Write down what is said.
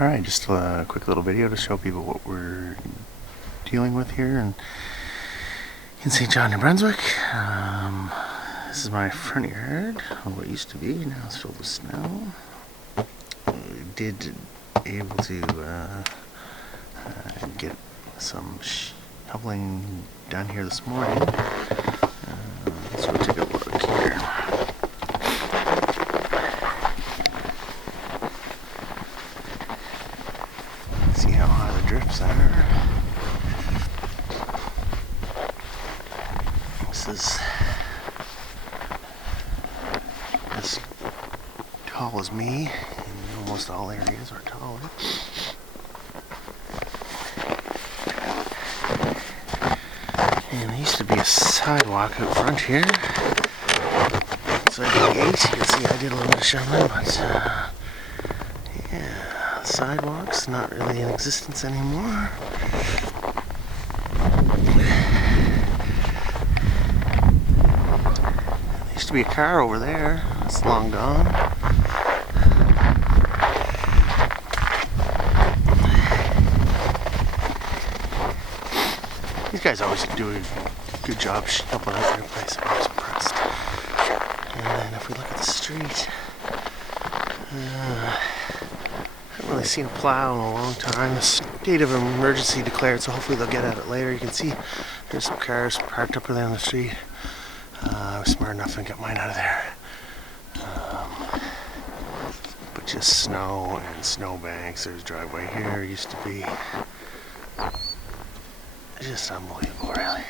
Alright, just a quick little video to show people what we're dealing with here in St. John, New Brunswick. This is my front yard, what it used to be. Now it's filled with snow. We did able to get some shoveling done here this morning. So we'll take a look here. See how high the drifts are. This is as tall as me, in almost all areas are taller. And there used to be a sidewalk out front here. So I did the gate. You can see I did a little bit of shoveling, but yeah, sidewalks not really in existence anymore. There used to be a car over there. It's long gone. These guys always do a good job helping out their place. I'm always impressed. And then if we look at the street, I haven't really seen a plow in a long time. A state of emergency declared, so hopefully they'll get at it later. You can see there's some cars parked up there on the street. I was smart enough and got mine out of there. But just snow and snowbanks. There's a driveway here, used to be. It's just unbelievable, really.